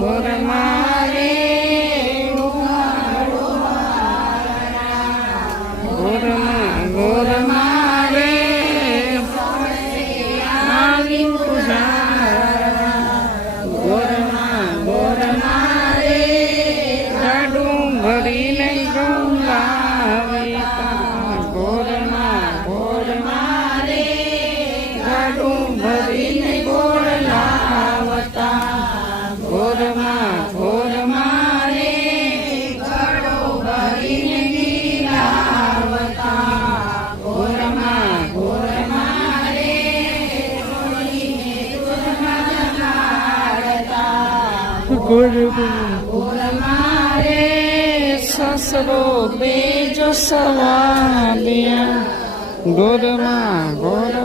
ગોર મારે ગોર મારે આવી ગોર મારે ગાડું ભરીને ગંગાવી ગોર મારે ગાડું ભરીને ગોળ લાવતા ગોર મારે ગાડો ભરીને ગીરાવતા ગોર મારે ગોર મારે સસરો બેજો સવાલિયા ગોર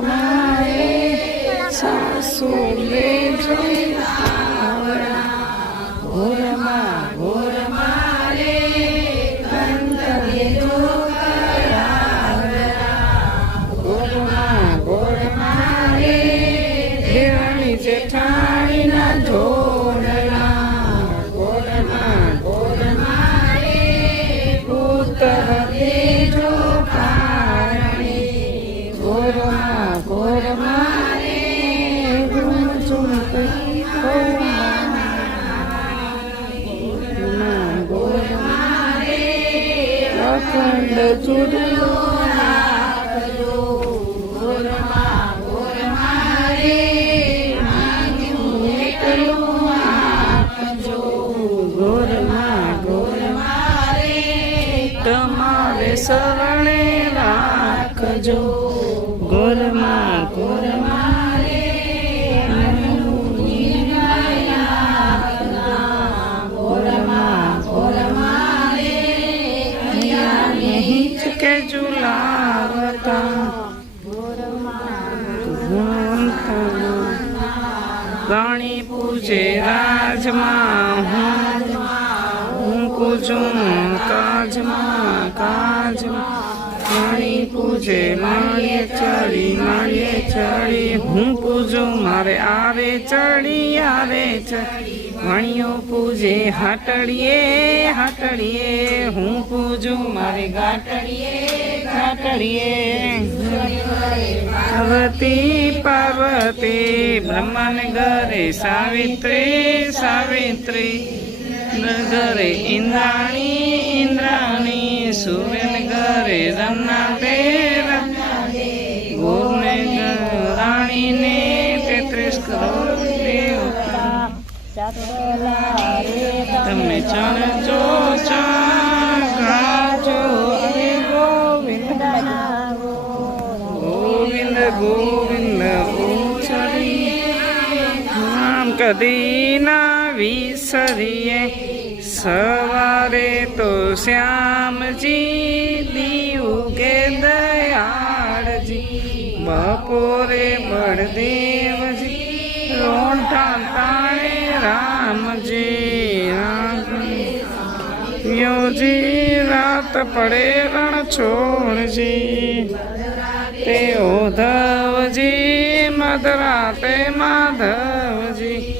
મારે સાસુ બેજો ગોર મારે ગોર મારે દેવણી જેઠાણીના ઢોળના ગોર મારે પુત્ર દેજો કારણે ગોર મારે ગુણ ગોર મારે અખંડ ચૂડલો રાખજો ગોર મારે એકલું આપજો ગોર મારે તમારે શરણે રાખજો ગોર મારે કે ઝુલાવતા રાણી પૂજે રાજમાં હું પૂજું કાજમાં રાણી પૂજે માળીએ ચડી હું પૂજું મારે આરે ચડી વણિયો પૂજે હાટડીએ હું પૂજું મારે ઘાટડીએ પાર્વતી બ્રહ્માન ઘરે સાવિત્રી ઘરે ઇન્દ્રાણી સૂર્યન ઘરે રમના ગોરને રાણીને 33 કરોડ દેવતા તમે ચણજો ગાજો અરે ગોવિંદ ઉછળી નામ કદી ના વિસરીએ સવારે તો શ્યામજી દીવું કે દયાળજી બપોરે બળદેવજી રોંઠા તાણે રામજી યોજી રાત પડે રણ છોડજી તે ઉધવજી મધરાતે માધવજી